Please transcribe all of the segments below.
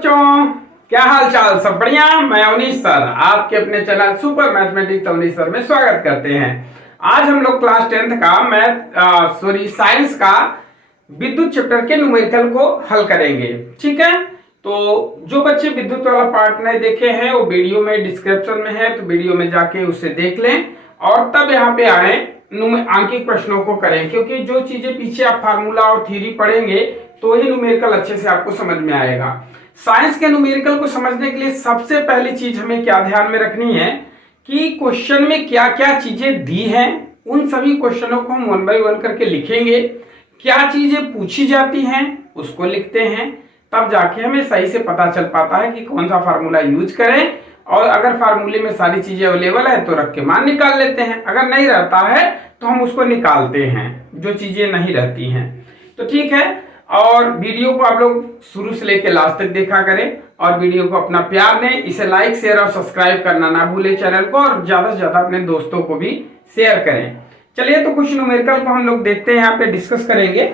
बच्चों, क्या हाल चाल? सब बढ़िया। मैं अवनीश सर आपके अपने channel super mathematics Avnish sir में स्वागत करते हैं। आज हम लोग क्लास 10th का साइंस का विद्युत चैप्टर के न्यूमेरिकल को हल करेंगे। ठीक है, तो जो बच्चे विद्युत वाला पार्ट नहीं देखे हैं वो वीडियो में डिस्क्रिप्शन में है, तो वीडियो में जाके उसे देख लें और तब यहाँ पे आए आंकिक प्रश्नों को करें, क्योंकि जो चीजें पीछे आप फार्मूला और थ्योरी पढ़ेंगे तो ही न्यूमेरिकल अच्छे से आपको समझ में आएगा। साइंस के न्यूमेरिकल को समझने के लिए सबसे पहली चीज हमें क्या ध्यान में रखनी है कि क्वेश्चन में क्या क्या चीजें दी हैं, उन सभी क्वेश्चनों को हम 1 बाय 1 करके लिखेंगे। क्या चीजें पूछी जाती हैं उसको लिखते हैं, तब जाके हमें सही से पता चल पाता है कि कौन सा फार्मूला यूज करें। और अगर फार्मूले में सारी चीजें अवेलेबल है तो रख के मान निकाल लेते हैं, अगर नहीं रहता है तो हम उसको निकालते हैं जो चीजें नहीं रहती हैं। तो ठीक है, और वीडियो को आप लोग शुरू से लेकर लास्ट तक देखा करें और वीडियो को अपना प्यार दें। इसे लाइक शेयर और सब्सक्राइब करना ना भूलें चैनल को, और ज्यादा से ज्यादा अपने दोस्तों को भी शेयर करें। चलिए, तो कुछ न्यूमेरिकल को हम लोग देखते हैं, यहाँ पे डिस्कस करेंगे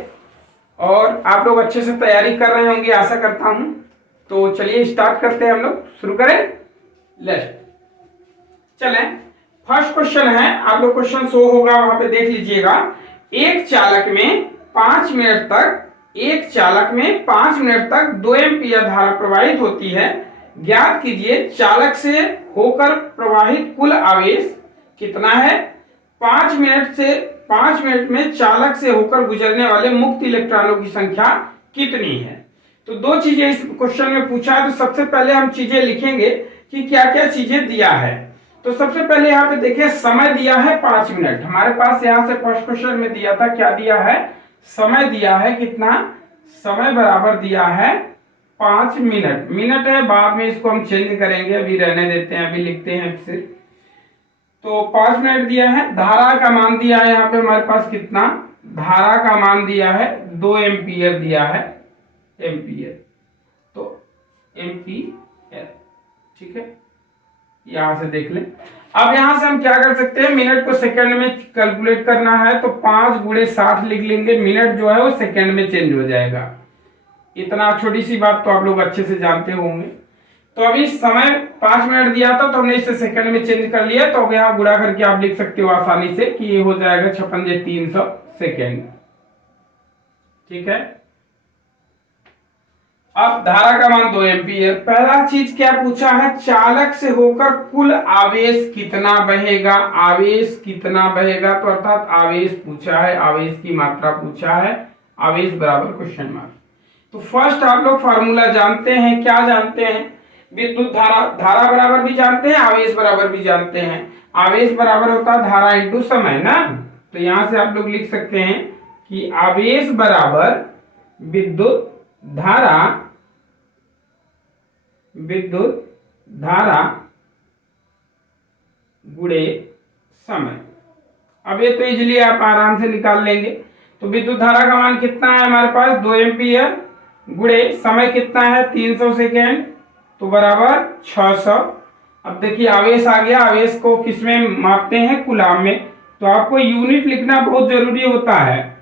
और आप लोग अच्छे से तैयारी कर रहे होंगे आशा करता हूं। तो चलिए स्टार्ट करते हैं, हम लोग शुरू करें। चलें, फर्स्ट क्वेश्चन है, आप लोग क्वेश्चन शो होगा वहां पे देख लीजिएगा। एक चालक में 5 मिनट तक 2 एम्पीयर धारा प्रवाहित होती है। ज्ञात कीजिए चालक से होकर प्रवाहित कुल आवेश कितना है। 5 मिनट में चालक से होकर गुजरने वाले मुक्त इलेक्ट्रॉनों की संख्या कितनी है। तो दो चीजें इस क्वेश्चन में पूछा है, तो सबसे पहले हम चीजें लिखेंगे कि क्या क्या चीजें दिया है। तो सबसे पहले यहाँ पे देखिए समय दिया है 5 मिनट। हमारे पास यहाँ से फर्स्ट क्वेश्चन में दिया था, क्या दिया है, समय दिया है कितना, समय बराबर दिया है 5 मिनट। मिनट है, बाद में इसको हम चेंज करेंगे, अभी रहने देते हैं, अभी लिखते हैं सिर्फ। तो 5 मिनट दिया है। धारा का मान दिया है यहाँ पे हमारे पास कितना, धारा का मान दिया है 2 एम्पीयर दिया है, एम्पीयर, तो एम्पीयर। ठीक है, यहां से देख लें। अब यहां से हम क्या कर सकते हैं, मिनट को सेकंड में कैलकुलेट करना है तो 5 × 60 लिख लेंगे। मिनट जो है वो सेकंड में चेंज हो जाएगा। इतना छोटी सी बात तो आप लोग अच्छे से जानते होंगे। तो अभी समय 5 मिनट दिया था तो हमने इसे सेकंड में चेंज कर लिया, तो अब यहाँ गुणा करके आप लिख सकते हो आसानी से कि ये हो जाएगा 56,300 सेकेंड। ठीक है, अब धारा का मान 2 एम्पीयर। पहला चीज क्या पूछा है, चालक से होकर कुल आवेश कितना बहेगा। आवेश कितना बहेगा, तो अर्थात आवेश पूछा है, आवेश की मात्रा पूछा है, आवेश बराबर क्वेश्चन मार्क। तो फर्स्ट आप लोग फार्मूला जानते हैं, क्या जानते हैं, विद्युत धारा बराबर भी जानते हैं, आवेश बराबर भी जानते हैं। आवेश बराबर होता है धारा इंटू समय ना। तो यहां से आप लोग लिख सकते हैं कि आवेश बराबर विद्युत धारा गुणे समय। अब ये तो इजीली आप आराम से निकाल लेंगे। तो विद्युत धारा का मान कितना है हमारे पास, 2 एम्पीयर, गुणे समय कितना है 300 सेकेंड, तो बराबर 600। अब देखिए आवेश आ गया, आवेश को किसमें मापते हैं, कूलाम में। तो आपको यूनिट लिखना बहुत जरूरी होता है,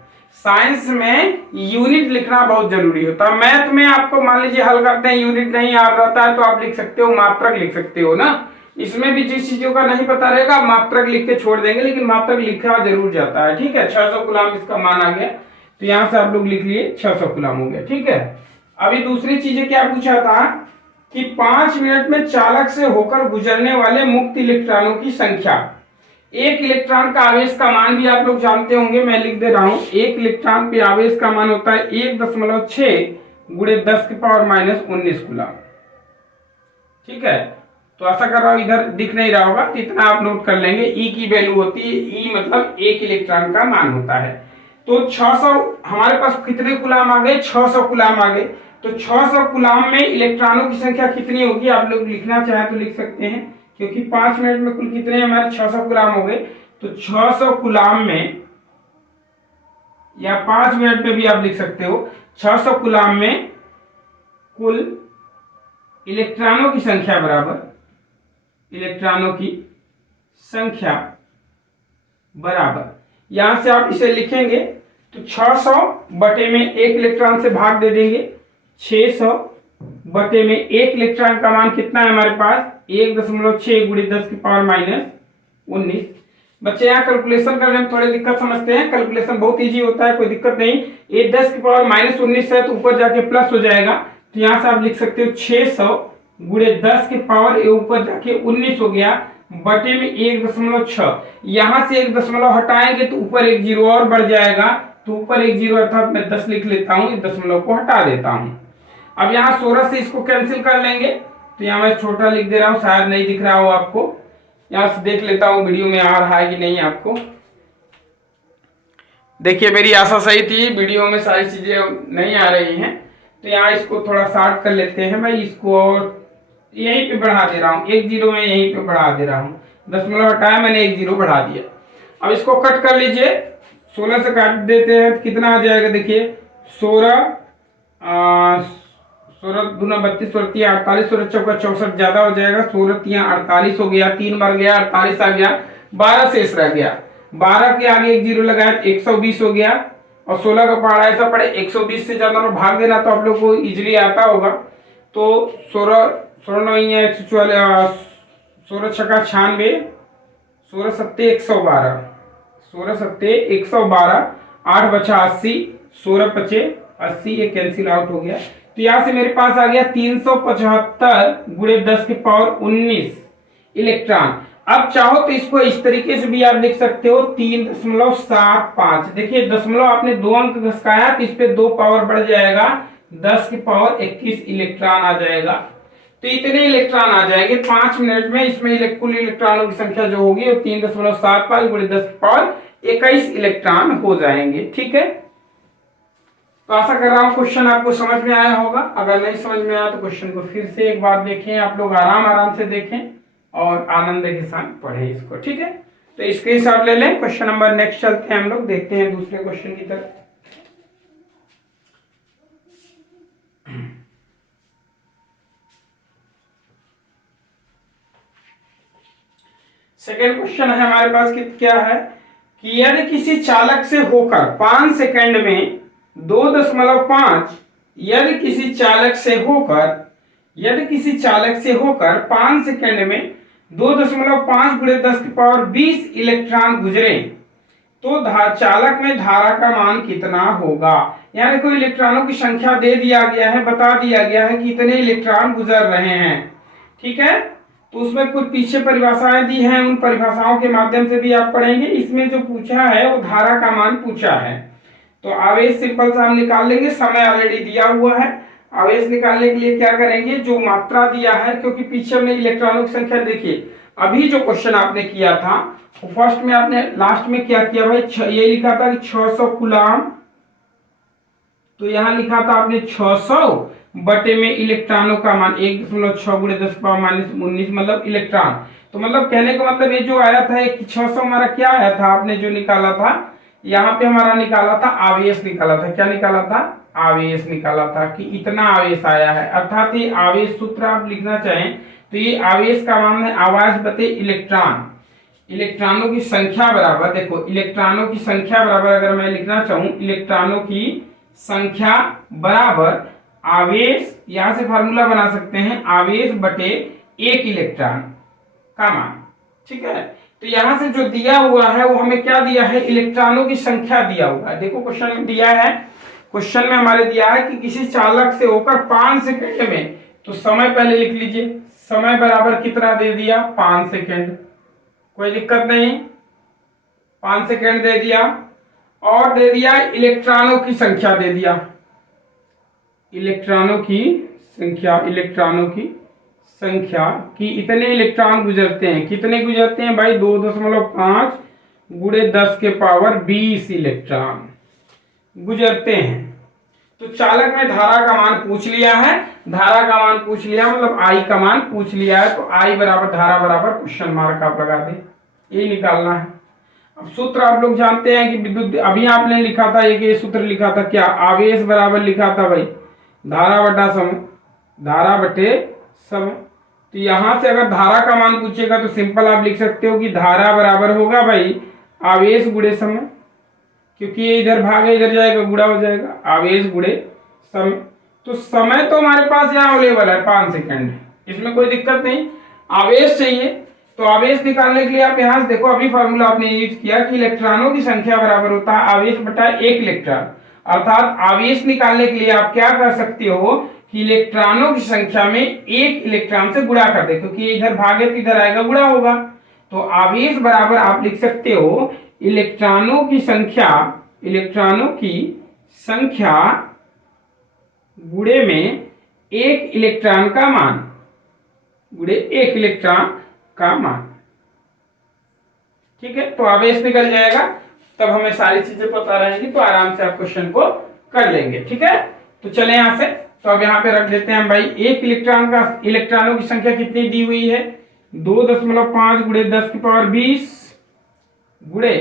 साइंस में यूनिट लिखना बहुत जरूरी होता है। मैथ में आपको मान लीजिए हल करते हैं, यूनिट नहीं याद रहता है तो आप लिख सकते हो, मात्रक लिख सकते हो ना। इसमें भी जिस चीजों का नहीं पता रहेगा मात्रक लिख के छोड़ देंगे, लेकिन मात्रक लिखा जरूर जाता है। ठीक है, 600 कूलाम इसका मान आ गया, तो यहां से आप लोग लिख लिए 600 कूलाम हो गया। ठीक है, अभी दूसरी चीजें क्या पूछा था कि 5 मिनट में चालक से होकर गुजरने वाले मुक्त इलेक्ट्रॉनों की संख्या। एक इलेक्ट्रॉन का आवेश का मान भी आप लोग जानते होंगे, मैं लिख दे रहा हूं। एक इलेक्ट्रॉन पे आवेश का मान होता है 1.6 × 10⁻⁻19 कूलाम। ठीक है, तो ऐसा कर रहा हूं, इधर दिख नहीं रहा होगा, इतना आप नोट कर लेंगे। ई की वैल्यू होती है, ई मतलब एक इलेक्ट्रॉन का मान होता है। तो 600 हमारे पास कितने कूलाम आ गए, 600 कूलाम आ गए। तो 600 कूलाम में इलेक्ट्रॉनों की संख्या कितनी होगी, आप लोग लिखना चाहे तो लिख सकते हैं, क्योंकि 5 मिनट में कुल कितने हमारे 600 कूलाम हो गए। तो 600 कूलाम में, या 5 मिनट में भी आप लिख सकते हो, 600 कूलाम में कुल इलेक्ट्रॉनों की संख्या बराबर, इलेक्ट्रॉनों की संख्या बराबर, यहां से आप इसे लिखेंगे तो 600 बटे में एक इलेक्ट्रॉन से भाग दे देंगे, 600 बटे में एक इलेक्ट्रॉन का मान कितना है हमारे पास 1.6 गुणे 10 की पावर माइनस 19। बच्चे यहाँ कैलकुलेशन करने में थोड़ी दिक्कत समझते हैं, कैलकुलेशन बहुत इजी होता है, कोई दिक्कत नहीं। ये 10 की पावर माइनस 19 है तो ऊपर जाके प्लस हो जाएगा, तो यहाँ से आप लिख सकते हो 600 गुणे 10 की पावर ये ऊपर जाके 19 हो गया बटे में 1.6। यहाँ से 1 दशमलव हटाएंगे तो ऊपर एक जीरो और बढ़ जाएगा, तो ऊपर एक जीरो अर्थात मैं 10 लिख लेता हूँ, इस दशमलव को हटा देता हूँ। अब यहाँ 16 से इसको कैंसिल कर लेंगे, तो यहाँ मैं छोटा लिख दे रहा हूँ, शायद नहीं दिख रहा हो आपको। यहाँ से देख लेता हूँ वीडियो में आ रहा है कि नहीं आपको। देखिए मेरी आशा सही थी, वीडियो में सारी चीजें नहीं आ रही हैं, तो यहाँ इसको थोड़ा शार्ट कर लेते हैं भाई इसको, और यहीं पे बढ़ा दे रहा हूँ, एक जीरो में यहीं पे बढ़ा दे रहा हूँ, दशमलव हटाया मैंने, एक जीरो बढ़ा दिया। अब इसको कट कर लीजिए, 16 से काट देते हैं तो कितना आ जाएगा, देखिए 16 दूना 32, 16 48, 16 चौका 64 ज्यादा हो जाएगा, 16 48 हो गया, 3 बार गया 48 आ गया, 12 शेष रह गया, 12 के आगे एक जीरो लगाया 120 हो गया, और 16 का पहाड़ा ऐसा पड़े 120 से ज्यादा भाग देना तो आप लोग को इजिली आता होगा। तो 16 144, 16 छक्का 96, 16 सत्ते 112, 16 सत्ते 112, 8 बचा 80, 16 पचे 80, ये कैंसिल आउट हो गया। तो यहां से मेरे पास आ गया 375 गुणे 10 की पावर 19 इलेक्ट्रॉन। अब चाहो तो इसको इस तरीके से भी आप लिख सकते हो 3.75। देखिए दशमलव आपने 2 अंक घसकाया तो इस पे 2 पावर बढ़ जाएगा, 10 की पावर 21 इलेक्ट्रॉन आ जाएगा। तो इतने इलेक्ट्रॉन आ जाएंगे 5 मिनट में। इसमें कुल इलेक्ट्रॉनों की संख्या जो होगी वो 3.75 गुणे 10 की पावर 21 इलेक्ट्रॉन हो जाएंगे। ठीक है, तो आशा कर रहा हूं क्वेश्चन आपको समझ में आया होगा। अगर नहीं समझ में आया तो क्वेश्चन को फिर से एक बार देखें, आप लोग आराम से देखें और आनंद के साथ पढ़ें इसको। ठीक है, तो स्क्रीनशॉट ले लें। क्वेश्चन नंबर नेक्स्ट चलते हैं, हम लोग देखते हैं दूसरे क्वेश्चन की तरफ। सेकेंड क्वेश्चन है हमारे पास कि क्या है कि यदि किसी चालक से होकर 5 सेकंड में 2.5, यदि किसी चालक से होकर 5 सेकंड में 2.5 गुणे 10 की पावर 20 इलेक्ट्रॉन गुजरे तो चालक में धारा का मान कितना होगा। यानी कोई इलेक्ट्रॉनों की संख्या दे दिया गया है, बता दिया गया है कि इतने इलेक्ट्रॉन गुजर रहे हैं। ठीक है, तो उसमें कुछ पीछे परिभाषाएं दी हैं, उन परिभाषाओं के माध्यम से भी आप पढ़ेंगे। इसमें जो पूछा है वो धारा का मान पूछा है, तो आवेश सिंपल सा हम निकाल लेंगे, समय ऑलरेडी दिया हुआ है। आवेश निकालने के लिए क्या करेंगे, जो मात्रा दिया है, क्योंकि पीछे में इलेक्ट्रॉनों की संख्या देखिए, अभी जो क्वेश्चन आपने किया था फर्स्ट में आपने लास्ट में क्या किया भाई, ये लिखा था कि 600 कूलाम, तो यहां लिखा था आपने 600 बटे में इलेक्ट्रॉनों का मान 1.6 गुणे 10 पावर माइनस 19 मतलब इलेक्ट्रॉन। तो मतलब कहने का मतलब ये जो आया था 600 हमारा क्या आया था, आपने जो निकाला था यहाँ पे हमारा निकाला था आवेश निकाला था। क्या निकाला था, आवेश निकाला था कि इतना आवेश आया है। अर्थात ये आवेश सूत्र आप लिखना चाहें तो ये आवेश का मान है आवेश बटे इलेक्ट्रॉन। इलेक्ट्रॉनों की संख्या बराबर, देखो इलेक्ट्रॉनों की संख्या बराबर अगर मैं लिखना चाहूं, इलेक्ट्रॉनों की संख्या बराबर आवेश, यहां से फार्मूला बना सकते हैं आवेश बटे एक इलेक्ट्रॉन का मान। ठीक है, तो यहां से जो दिया हुआ है वो हमें क्या दिया है, इलेक्ट्रॉनों की संख्या दिया हुआ है। देखो क्वेश्चन में दिया है, क्वेश्चन में हमारे दिया है कि किसी चालक से होकर 5 सेकंड में, तो समय पहले लिख लीजिए, समय बराबर कितना दे दिया 5 सेकंड, कोई दिक्कत नहीं, 5 सेकंड दे दिया, और दे दिया इलेक्ट्रॉनों की संख्या दे दिया, इलेक्ट्रॉनों की संख्या कि इतने इलेक्ट्रॉन गुजरते हैं। कितने गुजरते हैं भाई, 2.5 गुणे 10 के पावर 20 इलेक्ट्रॉन गुजरते हैं। तो चालक में धारा का मान पूछ लिया है, धारा का मान पूछ लिया मतलब आई का मान पूछ लिया है, तो आई बराबर धारा बराबर क्वेश्चन मार्क आप लगा दें, ये निकालना है। अब सूत्र आप लोग जानते हैं कि विद्युत, अभी आपने लिखा था एक सूत्र लिखा था क्या, आवेश बराबर लिखा था भाई धारा बटा समय, धारा बटे समय। तो यहां से अगर धारा का मान पूछेगा तो सिंपल आप लिख सकते हो कि धारा बराबर होगा भाई आवेश गुणे समय, क्योंकि ये इधर भाग इधर जाएगा गुणा हो जाएगा, आवेश गुणे समय। तो समय तो हमारे पास यहाँ अवेलेबल है 5 सेकंड, इसमें कोई दिक्कत नहीं। आवेश चाहिए, तो आवेश निकालने के लिए आप यहाँ से देखो, अभी फॉर्मूला आपने यूज किया कि इलेक्ट्रॉनों की संख्या बराबर होता है आवेश बटा एक इलेक्ट्रॉन। अर्थात आवेश निकालने के लिए आप क्या कर सकते हो कि इलेक्ट्रॉनों की संख्या में एक इलेक्ट्रॉन से गुणा कर दे, क्योंकि इधर भागे तो इधर आएगा गुणा होगा। तो आवेश बराबर आप लिख सकते हो इलेक्ट्रॉनों की संख्या, इलेक्ट्रॉनों की संख्या गुणे में एक इलेक्ट्रॉन का मान, गुणे एक इलेक्ट्रॉन का मान। ठीक है, तो आवेश निकल जाएगा, तब हमें सारी चीजें पता रहेंगी, तो आराम से आप क्वेश्चन को कर लेंगे। ठीक है, तो चले यहां से, तो अब यहां पे रख देते हैं भाई, एक इलेक्ट्रॉन का, इलेक्ट्रॉनों की संख्या कितनी दी हुई है 2.5 गुणे 10 की पावर 20 गुणे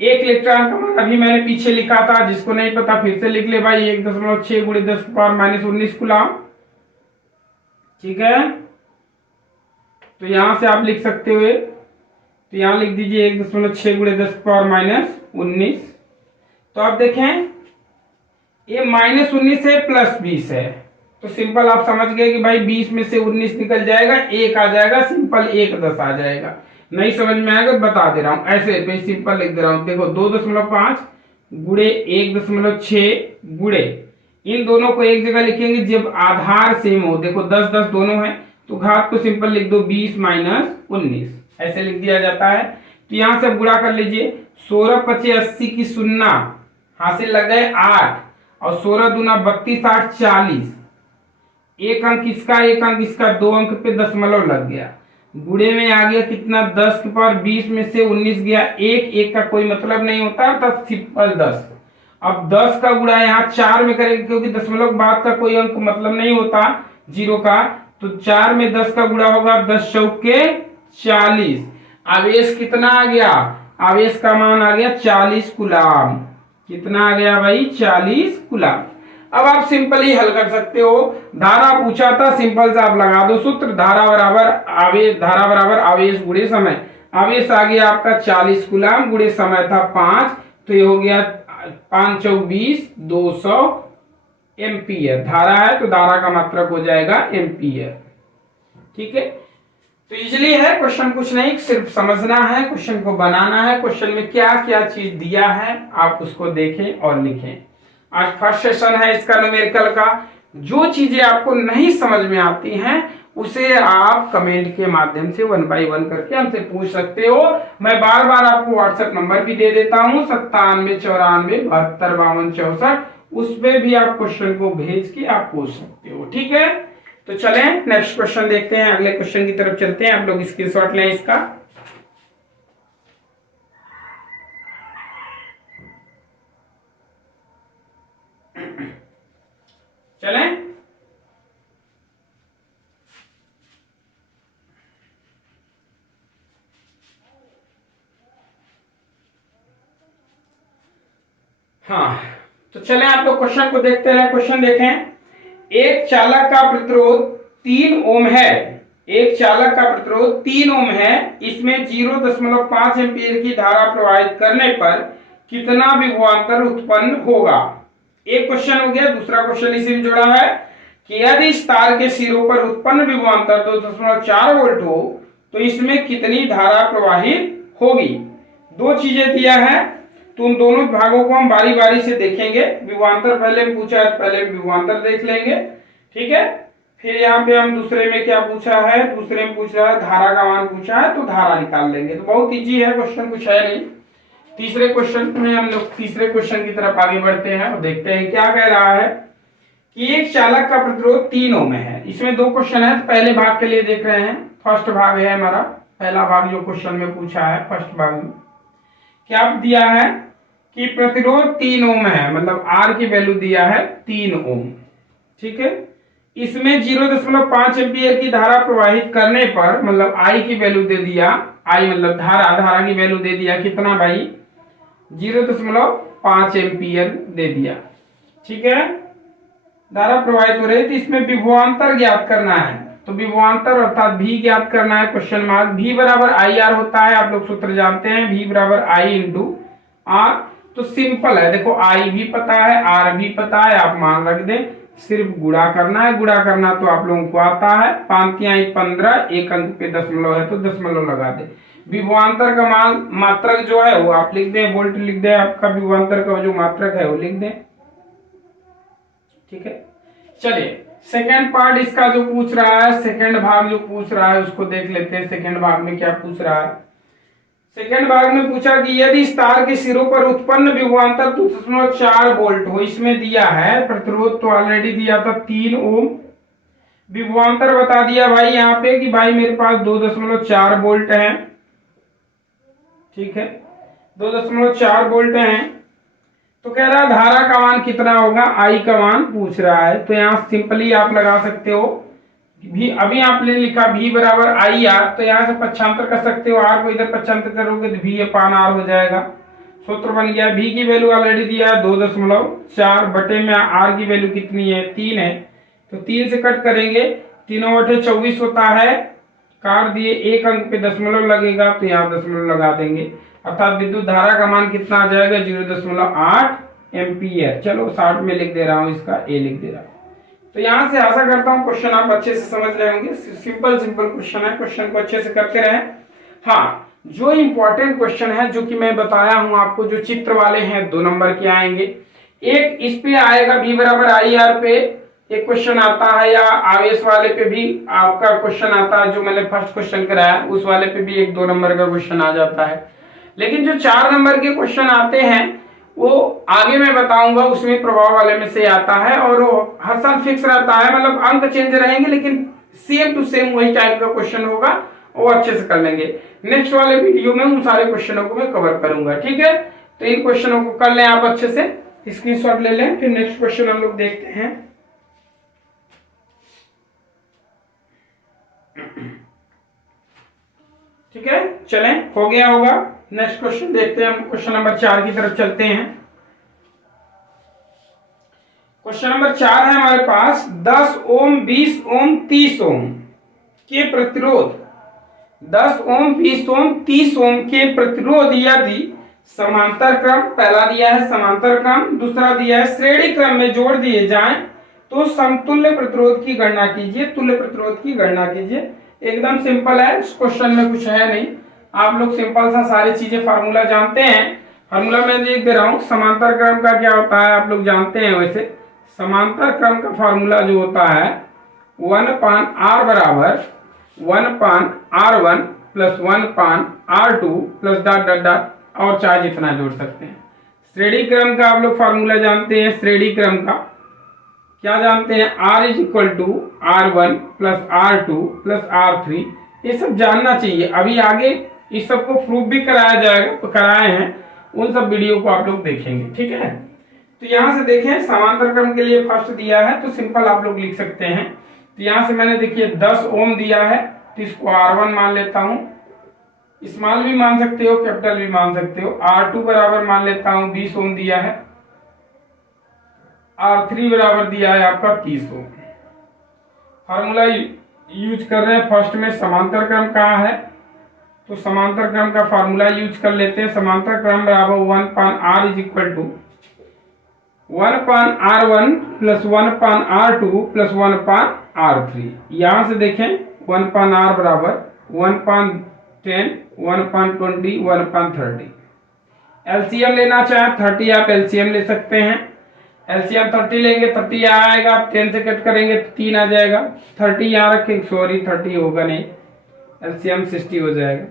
एक इलेक्ट्रॉन का मान अभी मैंने पीछे लिखा था, जिसको नहीं पता फिर से लिख ले भाई, 1.6 गुणे 10 की पावर -19 कूलम। ठीक है, तो यहां से आप लिख सकते हुए, तो यहां लिख दीजिए 1.6 गुणे 10 की पावर -19। तो आप देखें ये -19 है प्लस 20 है, तो सिंपल आप समझ गए कि भाई 20 में से 19 निकल जाएगा, 1 आ जाएगा, सिंपल 1 10 आ जाएगा। नहीं समझ में आएगा बता दे रहा हूं, ऐसे मैं सिंपल लिख दे रहा हूं। देखो 2.5 गुणे 1.6 गुणे, इन दोनों को एक जगह लिखेंगे जब आधार सेम हो। देखो 10 10 दोनों है, तो घात को सिंपल लिख दो 20 - 19, ऐसे लिख दिया जाता है। तो यहां से गुणा कर लीजिए, 16 5 80 की 0 हासिल लग गए 8, और 16 दूना 32 8 40, एक अंक इसका एक अंक इसका, 2 अंक पे दशमलव लग गया, गुणे में आ गया कितना 10 की पावर 20 में से 19 गया, एक का कोई मतलब नहीं होता, तो सिंपल 10। अब 10 का गुणा यहाँ 4 में करेंगे, क्योंकि दशमलव बाद का कोई अंक मतलब नहीं होता जीरो का, तो 4 में 10 का गुणा होगा, 10 चौके 40। आवेश कितना आ गया, आवेश का मान आ गया 40 कूलम। कितना आ गया भाई 40 कूलम। अब आप सिंपल ही हल कर सकते हो, धारा पूछा था, सिंपल से आप लगा दो सूत्र, धारा बराबर आवेश गुणे समय। आवेश आ गया आपका 40 कूलम, गुणे समय था 5, तो ये हो गया 5 चौक 20 200 एम्पियर। धारा है तो धारा का मात्रक हो जाएगा एम्पियर। ठीक है, तो इजीली है क्वेश्चन, कुछ नहीं, सिर्फ समझना है, क्वेश्चन को बनाना है, क्वेश्चन में क्या क्या चीज दिया है आप उसको देखें और लिखें। आज फर्स्ट सेशन है इसका न्यूमेरिकल का, जो चीजें आपको नहीं समझ में आती हैं उसे आप कमेंट के माध्यम से 1 बाय 1 करके हमसे पूछ सकते हो। मैं बार बार आपको व्हाट्सएप नंबर भी दे देता हूँ 97 94 72 52 64, उस पे भी आप क्वेश्चन को भेज के आप पूछ सकते हो। ठीक है, तो चलें नेक्स्ट क्वेश्चन देखते हैं, अगले क्वेश्चन की तरफ चलते हैं। आप लोग स्क्रीनशॉट लें इसका। चलें, हाँ, तो चलें आप लोग क्वेश्चन को देखते रहे। क्वेश्चन देखें, एक चालक का प्रतिरोध 3 ओम है, एक चालक का प्रतिरोध 3 ओम है, इसमें 0.5 एम्पीयर की धारा प्रवाहित करने पर कितना विभवांतर उत्पन्न होगा। एक क्वेश्चन हो गया। दूसरा क्वेश्चन इसी में जुड़ा है कि यदि इस तार के सिरों पर उत्पन्न विभवांतर 2.4 वोल्ट हो तो इसमें कितनी धारा प्रवाहित होगी। दो चीजें दिया है, तो उन दोनों भागों को हम बारी बारी से देखेंगे। विभवांतर पहले में पूछा है, पहले विभवांतर देख लेंगे। ठीक है, फिर यहाँ पे हम दूसरे में क्या पूछा है, दूसरे में पूछा है धारा का मान पूछा है, तो धारा निकाल लेंगे। तो बहुत इजी है क्वेश्चन, कुछ है नहीं। तीसरे क्वेश्चन में हम लोग तीसरे क्वेश्चन की तरफ आगे बढ़ते हैं और देखते हैं क्या कह रहा है कि एक चालक का प्रतिरोध 3 ओम है। इसमें दो क्वेश्चन है, तो पहले भाग के लिए देख रहे हैं। फर्स्ट भाग है हमारा, पहला भाग जो क्वेश्चन में पूछा है। फर्स्ट भाग में क्या दिया है कि प्रतिरोध 3 ओम है, मतलब आर की वैल्यू दिया है 3 ओम। ठीक है, इसमें 0.5 एम्पीयर की धारा प्रवाहित करने पर, मतलब आई की वैल्यू दे दिया, आई मतलब धारा की वैल्यू दे दिया कितना भाई 0.5 एम्पीयर दे दिया। ठीक है, धारा प्रवाहित हो रही है, तो इसमें विभवांतर ज्ञात करना है। तो विभवांतर अर्थात भी ज्ञात करना है। क्वेश्चन मार्क, भी बराबर आई आर होता है, आप लोग सूत्र जानते हैं, भी बराबर आई इंटू आर। तो सिंपल है, देखो आई भी पता है, आर भी पता है, आप मान रख दें, सिर्फ गुणा करना है। गुणा करना तो आप लोगों को आता है, 5 तिहाई 15, एक अंक पे दशमलव है तो दशमलव लगा दे। विभवांतर का मान मात्रक जो है वो आप लिख दें, वोल्ट लिख दें, आपका विभवांतर का जो मात्रक है वो लिख दें। ठीक है, चलिए सेकंड पार्ट इसका जो पूछ रहा है, सेकंड भाग जो पूछ रहा है उसको देख लेते हैं। सेकंड भाग में क्या पूछ रहा है? सेकंड भाग में पूछा कि यदि इस तार के सिरों पर उत्पन्न विभवांतर 2.4 वोल्ट हो, इसमें दिया है प्रतिरोध तो ऑलरेडी दिया था 3 ओम, विभवांतर बता दिया भाई यहाँ पे कि भाई मेरे पास 2.4 वोल्ट है। ठीक है, 2.4 वोल्ट है, तो कह रहा है धारा का मान कितना होगा, आई का मान पूछ रहा है। तो यहाँ सिंपली आप लगा सकते हो भी, अभी आपने लिखा V बराबर आई आर, तो यहाँ से पक्षांतर कर सकते हो, आर को इधर पक्षांतर करोगे तो V अपान आर हो जाएगा। सूत्र बन गया, V की वैल्यू ऑलरेडी दिया है 2.4 बटे में आर की वैल्यू कितनी है, 3 है, तो 3 से कट करेंगे, 3 बटे 24 होता है, काट दिए, एक अंक पे दशमलव लगेगा तो यहाँ दशमलव लगा देंगे, अर्थात विद्युत धारा का मान कितना आ जाएगा 0.8 एम्पियर। चलो 60 में लिख दे रहा हूँ, इसका ए लिख दे रहा हूँ। तो यहाँ से आशा करता हूँ क्वेश्चन आप अच्छे से समझ रहे होंगे। सिंपल क्वेश्चन है, क्वेश्चन को अच्छे से करते रहें। हाँ, जो इंपॉर्टेंट क्वेश्चन है जो कि मैं बताया हूँ आपको, जो चित्र वाले हैं 2 नंबर के आएंगे, एक इस पे आएगा V बराबर आई आर पे एक क्वेश्चन आता है, या आवेश वाले पे भी आपका क्वेश्चन आता है, जो मैंने फर्स्ट क्वेश्चन कराया उस वाले पे भी 1-2 नंबर का क्वेश्चन आ जाता है। लेकिन जो 4 नंबर के क्वेश्चन आते हैं वो आगे मैं बताऊंगा, उसमें प्रभाव वाले में से आता है, और वो हर साल फिक्स रहता है, मतलब अंक चेंज रहेंगे लेकिन सेम टू सेम वही टाइप का क्वेश्चन होगा, वो अच्छे से कर लेंगे। नेक्स्ट वाले वीडियो में उन सारे क्वेश्चनों को मैं कवर करूंगा। ठीक है, तो इन क्वेश्चनों को कर लें आप अच्छे से, स्क्रीनशॉट ले लें, फिर नेक्स्ट क्वेश्चन हम लोग देखते हैं। ठीक है, चलें, हो गया होगा। नेक्स्ट क्वेश्चन देखते हैं, हम क्वेश्चन नंबर 4 की तरफ चलते हैं। क्वेश्चन नंबर 4 है हमारे पास, 10 ओम 20 ओम 30 ओम के प्रतिरोध, 10 ओम 20 ओम 30 ओम के प्रतिरोध यदि समांतर क्रम, पहला दिया है समांतर क्रम, दूसरा दिया है श्रेणी क्रम में जोड़ दिए जाएं तो समतुल्य प्रतिरोध की गणना कीजिए। तुल्य प्रतिरोध की गणना कीजिए। एकदम सिंपल है, इस क्वेश्चन में कुछ है नहीं, आप लोग सिंपल सा सारी चीजें फार्मूला जानते हैं। फार्मूला मैं लिख दे रहा हूँ। समांतर क्रम का क्या होता है आप लोग जानते हैं। वैसे समांतर क्रम का फार्मूला जो होता है 1/r बराबर 1/r1 plus 1/r2 plus dot dot dot, और चाहे जितना जोड़ सकते हैं। श्रेणी क्रम का आप लोग फार्मूला जानते हैं। श्रेणी क्रम का क्या जानते हैं, R is equal to R1 plus R2 plus R3, ये सब जानना चाहिए। अभी आगे इस सब को प्रूफ भी कराया जाएगा, तो कराए हैं, उन सब वीडियो को आप लोग देखेंगे। ठीक है, तो यहाँ से देखें, समांतर क्रम के लिए फर्स्ट दिया है तो सिंपल आप लोग लिख सकते हैं। तो यहाँ से मैंने देखिए 10 ओम दिया है, तो इसको R1 मान लेता हूँ, स्मॉल भी मान सकते हो, कैपिटल भी मान सकते हो। R2 बराबर मान लेता हूँ 20 ओम दिया है, R3 बराबर दिया है आपका 30 ओम। फार्मूला यूज कर रहे हैं, फर्स्ट में समांतर क्रम कहाँ है, तो समांतर क्रम का फार्मूला यूज कर लेते हैं। समांतर क्रम बराबर 1/r is equal to 1/r1 plus 1/r2 plus 1/r3। यहाँ से देखें 1/r बराबर 1/10 1/20 1/30। एलसीएम लेना चाहे 30 आप एलसीएम ले सकते हैं। एलसीएम 30 लेंगे 30 आएगा, 10 से कट करेंगे तो 3 आ जाएगा। 30 यहाँ रखेंगे, सॉरी 30 होगा नहीं, एलसीएम 60 हो जाएगा।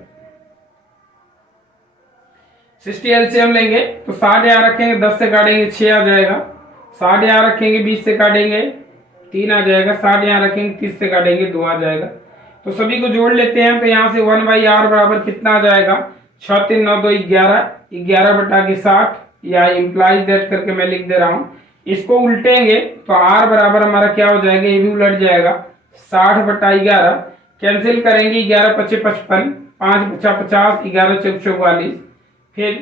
60 एलसीएम लेंगे तो 60 यहाँ रखेंगे, 10 से काटेंगे 6 आ जाएगा। 60 यहाँ रखेंगे 20 से काटेंगे 3 आ जाएगा। 60 यहाँ रखेंगे 30 से काटेंगे 2 आ जाएगा। तो सभी को जोड़ लेते हैं, तो यहाँ से 1/r बराबर कितना आ जाएगा, 6 3 9 2 11, 11 बटा के 60, या इम्प्लाइज दैट करके मैं लिख दे रहा हूँ। इसको उल्टेंगे तो r बराबर हमारा क्या हो जाएगा, ये भी उलट जाएगा, 60 बटा 11, कैंसिल करेंगे 11 5 55, 5 बचा 50, 11 चौक 44, फिर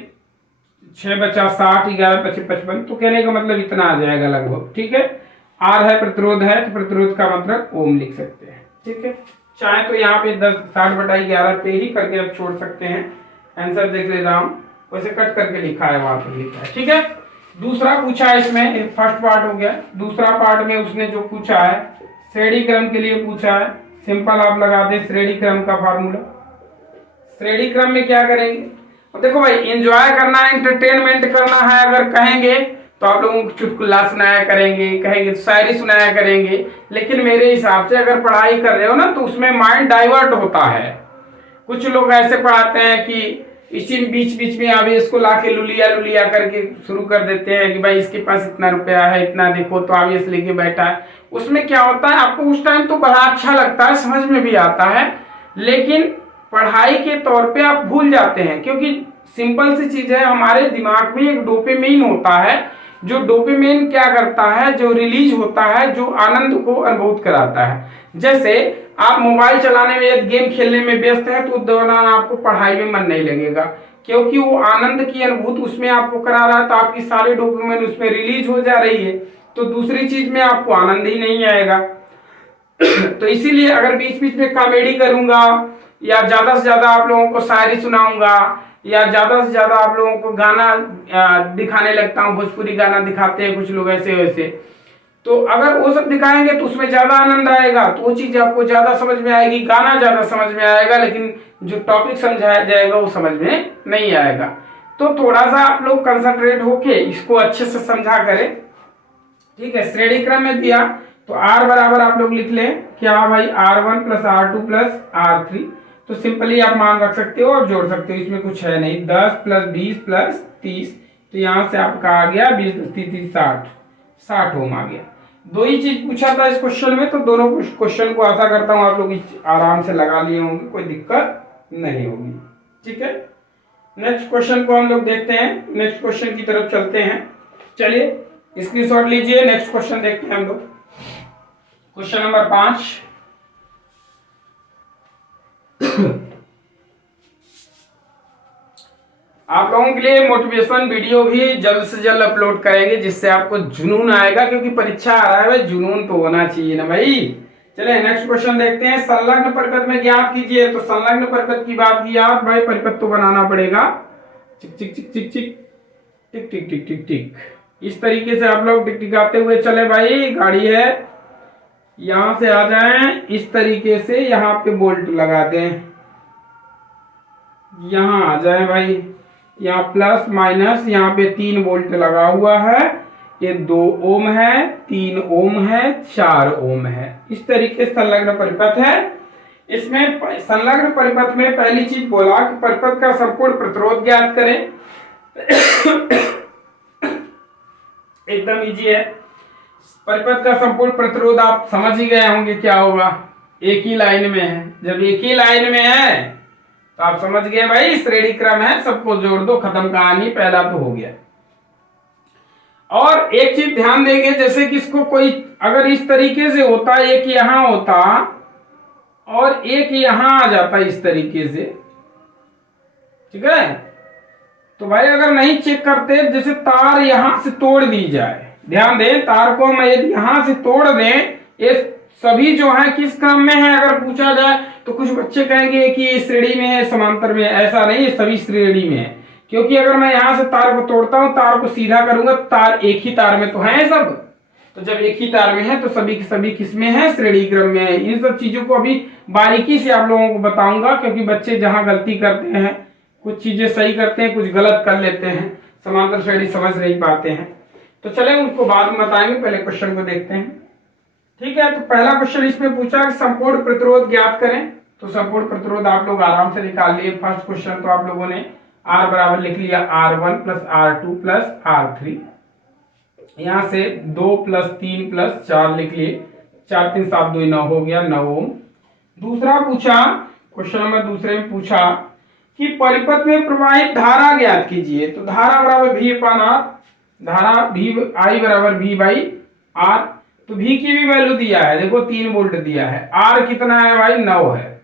6 बचा 60, 11 5 55, तो कहने का मतलब इतना आ जाएगा लगभग। ठीक है, r है प्रतिरोध है, तो प्रतिरोध का मतलब ओम लिख सकते हैं। ठीक है, चाहे तो यहाँ पे 60 बटा 11 पे ही करके आप छोड़ सकते हैं। आंसर देख ले रहा हूँ, वैसे कट करके लिखा है, वहां पर लिखा है। ठीक है, दूसरा पूछा है इसमें, फर्स्ट पार्ट हो गया। दूसरा पार्ट में उसने जो पूछा है श्रेणी क्रम के लिए पूछा है। सिंपल आप लगा दे श्रेणी क्रम का फार्मूला। श्रेणी क्रम में क्या करेंगे, और देखो भाई एंजॉय करना है, एंटरटेनमेंट करना है अगर कहेंगे तो आप लोगों को चुटकुला सुनाया करेंगे, कहेंगे तो शायरी सुनाया करेंगे। लेकिन मेरे हिसाब से अगर पढ़ाई कर रहे हो ना तो उसमें माइंड डाइवर्ट होता है। कुछ लोग ऐसे पढ़ाते हैं कि इसी बीच बीच में अभी इसको लाके लुलिया लुलिया करके शुरू कर देते हैं कि भाई इसके पास इतना रुपया है, इतना देखो तो आवेश लेके बैठा है। उसमें क्या होता है, आपको उस टाइम तो बड़ा अच्छा लगता है, समझ में भी आता है, लेकिन पढ़ाई के तौर पे आप भूल जाते हैं। क्योंकि सिंपल सी चीज है, हमारे दिमाग में एक डोपामिन होता है, जो डोपामिन क्या करता है, जो रिलीज होता है, जो आनंद को अनुभूत कराता है। जैसे आप मोबाइल चलाने में, गेम खेलने में व्यस्त है तो दौरान आपको पढ़ाई में मन नहीं लगेगा, क्योंकि वो आनंद की अनुभूति उसमें आपको करा रहा है, तो आपकी सारी डोपामिन उसमें रिलीज हो जा रही है, तो दूसरी चीज में आपको आनंद ही नहीं आएगा। तो इसीलिए अगर बीच बीच में कॉमेडी करूंगा, या ज्यादा से ज्यादा आप लोगों को शायरी सुनाऊंगा, या ज्यादा से ज्यादा आप लोगों को गाना दिखाने लगता हूँ, भोजपुरी गाना दिखाते हैं कुछ लोग ऐसे वैसे, तो अगर वो सब दिखाएंगे तो उसमें ज्यादा आनंद आएगा, तो वो चीज आपको ज्यादा समझ में आएगी, गाना ज्यादा समझ में आएगा, लेकिन जो टॉपिक समझाया जाएगा वो समझ में नहीं आएगा। तो थोड़ा सा आप लोग कंसंट्रेट होके इसको अच्छे से समझा करें, ठीक है। श्रेणी क्रम में दिया तो R बराबर आप लोग लिख लें क्या भाई, R1 plus R2 plus R3। तो सिंपली आप मान रख सकते हो और जोड़ सकते हो, इसमें कुछ है नहीं। 10 प्लस 20 प्लस 30, तो यहाँ से आपका आ गया 20 30 60 ओम आ गया। दो ही चीज पूछा था इस क्वेश्चन में, तो दोनों क्वेश्चन को आशा करता हूँ आप लोग आराम से लगा लिए होंगे, कोई दिक्कत नहीं होगी, ठीक है। नेक्स्ट क्वेश्चन को हम लोग देखते हैं, नेक्स्ट क्वेश्चन की तरफ चलते हैं। चलिए स्क्रीनशॉट लीजिए, नेक्स्ट क्वेश्चन देखते हैं हम लोग। Question number 5। आप लोगों के लिए मोटिवेशन वीडियो भी जल्द से जल्द अपलोड करेंगे, जिससे आपको जुनून आएगा, क्योंकि परीक्षा आ रहा है भाई, जुनून तो होना चाहिए ना भाई। चलिए नेक्स्ट क्वेश्चन देखते हैं। संलग्न परिपथ में ज्ञात कीजिए। तो संलग्न परिपथ की बात की आप भाई, परिपथ तो बनाना पड़ेगा। चिक चिक चिक चिक चिक टिक टिक टिक टिक टिक, इस तरीके से आप लोग टिक टिकाते हुए चले भाई। गाड़ी है, यहां से आ जाएं, इस तरीके से यहाँ पे बोल्ट लगा दें, यहां आ जाए भाई, यहाँ प्लस माइनस, यहाँ पे 3 वोल्ट लगा हुआ है, ये 2 ओम है, 3 ओम है, 4 ओम है। इस तरीके से संलग्न परिपथ है। इसमें संलग्न परिपथ में पहली चीज बोला कि परिपथ का संपूर्ण प्रतिरोध ज्ञात करें। एकदम इजी है। परिपथ का संपूर्ण प्रतिरोध आप समझ ही गए होंगे क्या होगा, एक ही लाइन में है। जब एक ही लाइन में है तो आप समझ गए भाई श्रेणी क्रम है, सबको जोड़ दो, खत्म कहानी, पहला तो हो गया। और एक चीज ध्यान देंगे, जैसे कि इसको कोई अगर इस तरीके से होता, एक यहां होता और एक यहां आ जाता इस तरीके से, ठीक है, तो भाई अगर नहीं चेक करते, जैसे तार यहां से तोड़ दी जाए, ध्यान दें, तार को हम यदि यहां से तोड़ दें, ये सभी जो है किस क्रम में है अगर पूछा जाए तो कुछ बच्चे कहेंगे कि ये श्रेणी में है, समांतर में है। ऐसा नहीं है, सभी श्रेणी में है। क्योंकि अगर मैं यहां से तार को तोड़ता हूं, तार को सीधा करूंगा, तार एक ही तार में तो है सब, तो जब एक ही तार में है तो सभी के सभी किस में है, श्रेणी क्रम में है। इन सब चीजों को अभी बारीकी से आप लोगों को बताऊंगा, क्योंकि बच्चे जहां गलती करते हैं, कुछ चीजें सही करते हैं, कुछ गलत कर लेते हैं, समांतर श्रेणी समझ नहीं पाते हैं। तो चले उनको बाद में बताएंगे, पहले क्वेश्चन को देखते हैं, ठीक है। तो पहला क्वेश्चन इसमें पूछा कि संपूर्ण प्रतिरोध ज्ञात करें। तो संपूर्ण प्रतिरोध आप लोग आराम से निकाल लिए। फर्स्ट क्वेश्चन तो आप लोगों ने R बराबर लिख लिया R1 plus R2 plus R3, यहां से 2 प्लस 3 प्लस 4 लिख लिए, 4 3 7 2 9 हो गया, 9 ओम। दूसरा पूछा, क्वेश्चन नंबर दूसरे में पूछा कि परिपथ में प्रवाहित धारा ज्ञात कीजिए। तो धारा बराबर V अपान R, धारा V I बराबर V बाई R। तो V की भी वैल्यू दिया है, देखो 3 वोल्ट दिया है। R कितना है भाई, 9 है।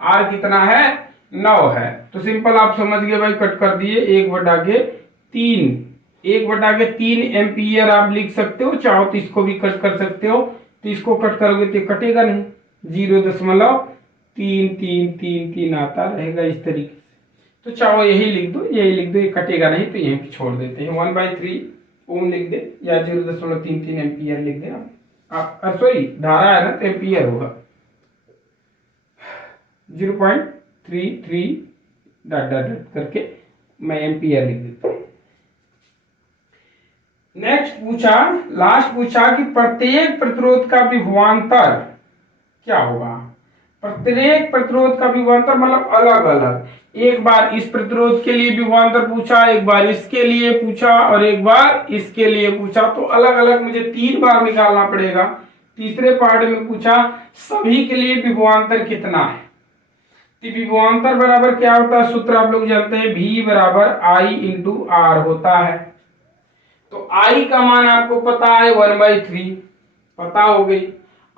R कितना है, 9 है। तो सिंपल आप समझ गए भाई, कट कर दिए, 1/3, 1/3 एम्पियर आप लिख सकते हो। चाहो तो इसको भी कट कर सकते हो, तो इसको कट करोगे तो कटेगा नहीं, 0.33333 आता रहेगा इस तरीके से। तो चाहो यही लिख दो, यही लिख दो, ये कटेगा नहीं, तो यहीं पे छोड़ देते हैं। 1/3 ओम लिख दे या 0.33 एम्पियर लिख दे आप सॉरी धारा है ना तो एम्पियर होगा 0.33 डॉट डॉट डॉट करके मैं एम्पियर लिख देता हूं। नेक्स्ट पूछा, लास्ट पूछा कि प्रत्येक प्रतिरोध का विभवांतर क्या होगा। प्रत्येक प्रतिरोध का विभवांतर मतलब अलग अलग, एक बार इस प्रतिरोध के लिए विभवांतर पूछा, एक बार इसके लिए पूछा और एक बार इसके लिए पूछा, तो अलग अलग मुझे 3 बार निकालना पड़ेगा। तीसरे पार्ट में पूछा सभी के लिए विभवांतर कितना है। तो विभवांतर बराबर क्या होता है, सूत्र आप लोग जानते हैं, V बराबर I इंटू आर होता है। तो I का मान आपको पता है 1/3 पता हो गई।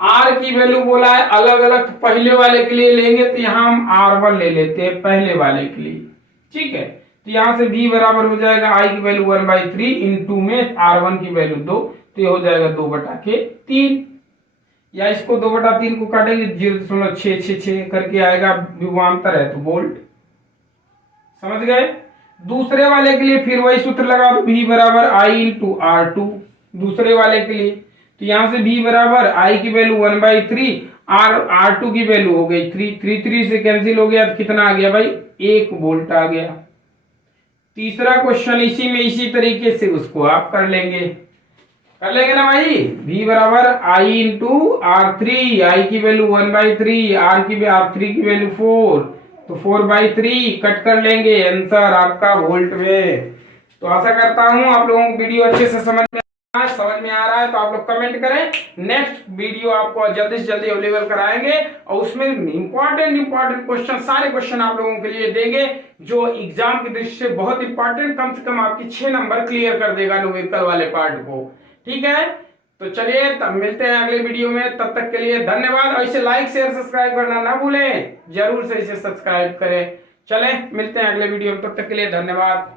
R की वैल्यू बोला है अलग अलग, तो पहले वाले के लिए लेंगे तो यहां हम R1 ले लेते हैं पहले वाले के लिए, ठीक है। तो यहां से V बराबर हो जाएगा I की वैल्यू 1/3 इंटू में R1 की वैल्यू 2, तो ये हो जाएगा 2/3 या इसको 2/3 को काटेंगे 0.666 करके आएगा, विभवांतर है तो वोल्ट, समझ गए। दूसरे वाले के लिए फिर वही सूत्र लगा दो, V बराबर I इंटू R2 दूसरे वाले के लिए। तो यहां से V बराबर I की वैल्यू 1/3 R2 की वैल्यू हो गई 3 से कैंसिल हो गया, तो कितना आ गया भाई 1 वोल्ट आ गया। तीसरा क्वेश्चन इसी में इसी तरीके से उसको आप कर लेंगे ना भाई। V बराबर I इंटू R3, I की वैल्यू 1/3 R3 की वैल्यू 4, तो 4/3 कट कर लेंगे, आंसर आपका वोल्ट में। तो आशा करता हूं आप लोगों को वीडियो अच्छे से समझ में आ रहा है, तो आप लोग कमेंट करें। नेक्स्ट वीडियो आपको जल्दी से जल्दी अवेलेबल कराएंगे और उसमें इंपॉर्टेंट क्वेश्चन, सारे क्वेश्चन आप लोगों के लिए देंगे जो एग्जाम की दृष्टि से बहुत इंपॉर्टेंट, कम से कम आपकी 6 नंबर क्लियर कर देगा न्यूमेरिकल वाले पार्ट को, ठीक है। तो चलिए तब मिलते हैं अगले वीडियो में, तब तक के लिए धन्यवाद। और इसे लाइक शेयर सब्सक्राइब करना ना भूलें, जरूर से इसे सब्सक्राइब करें। चलें मिलते हैं अगले वीडियो में, तब तक के लिए धन्यवाद।